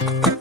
you